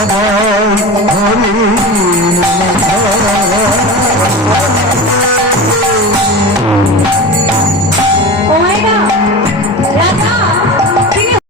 Oh,